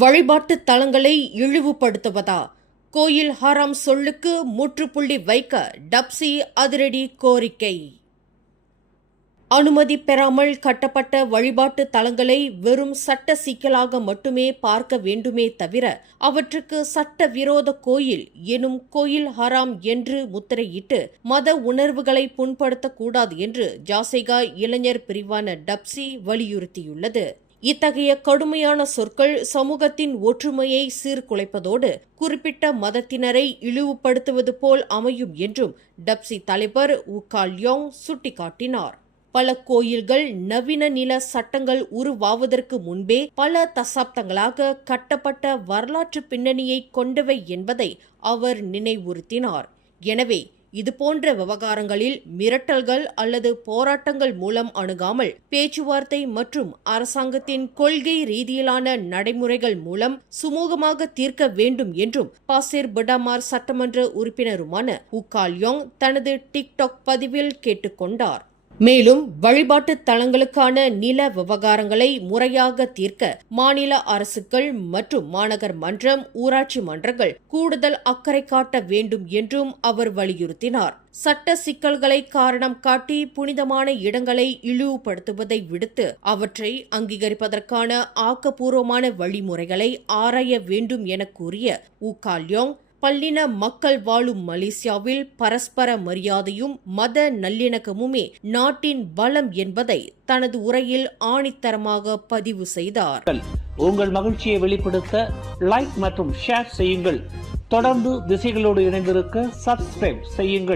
வழிபாட்டு தலங்களை இழிவுபடுத்துவதா? கோயில் ஹராம் சொல்லுக்கு முற்றுப்புள்ளி வைக்க டப்சி அதிரடி கோரிக்கை. அனுமதி பெறாமல் கட்டப்பட்ட வழிபாட்டு தலங்களை வெறும் சட்ட சிக்கலாக மட்டுமே பார்க்க வேண்டுமே தவிர அவற்றுக்கு சட்ட விரோத கோயில் எனும் கோயில் ஹராம் என்று முத்திரையிட்டு மத உணர்வுகளை புண்படுத்தக்கூடாது என்று ஜாசைகா இளைஞர் பிரிவான டப்சி வலியுறுத்தியுள்ளது. இத்தகைய கடுமையான சொற்கள் சமூகத்தின் ஒற்றுமையை சீர்குலைப்பதோடு குறிப்பிட்ட மதத்தினரை இழிவுபடுத்துவது போல் அமையும் என்றும் டப்சி தலைவர் உகால்யோங் சுட்டிக்காட்டினார். பல கோயில்கள் நவீன நில சட்டங்கள் உருவாவதற்கு முன்பே பல தசாப்தங்களாக கட்டப்பட்ட வரலாற்று பின்னணியை கொண்டவை என்பதை அவர் நினைவுறுத்தினார். எனவே இதுபோன்ற விவகாரங்களில் மிரட்டல்கள் அல்லது போராட்டங்கள் மூலம் அணுகாமல் பேச்சுவார்த்தை மற்றும் அரசாங்கத்தின் கொள்கை ரீதியிலான நடைமுறைகள் மூலம் சுமூகமாக தீர்க்க வேண்டும் என்றும் பாசிர் படாமார் சட்டமன்ற உறுப்பினருமான உகால்யோங் தனது டிக்டாக் பதிவில் கேட்டுக்கொண்டார். மேலும் வழிபாட்டு தலங்களுக்கான நில விவகாரங்களை முறையாக தீர்க்க மாநில அரசுகள் மற்றும் மாநகர் மன்றம், ஊராட்சி மன்றங்கள் கூடுதல் அக்கறை காட்ட வேண்டும் என்றும் அவர் வலியுறுத்தினார். சட்ட சிக்கல்களை காரணம் காட்டி புனிதமான இடங்களை இழிவுபடுத்துவதை விடுத்து அவற்றை அங்கீகரிப்பதற்கான ஆக்கப்பூர்வமான வழிமுறைகளை ஆராய வேண்டும் என கூறிய உகால்யோங், பல்லின மக்கள் வாழும் மலேசியாவில் பரஸ்பர மரியாதையும் மத நல்லிணக்கமுமே நாட்டின் பலம் என்பதை தனது உரையில் ஆணித்தரமாக பதிவு செய்தார். உங்கள் மகிழ்ச்சியை வெளிப்படுத்த லைக் மற்றும் ஷேர் செய்யுங்கள். தொடர்ந்து திசைகளோடு இணைந்திருக்க சப்ஸ்கிரைப் செய்யுங்கள்.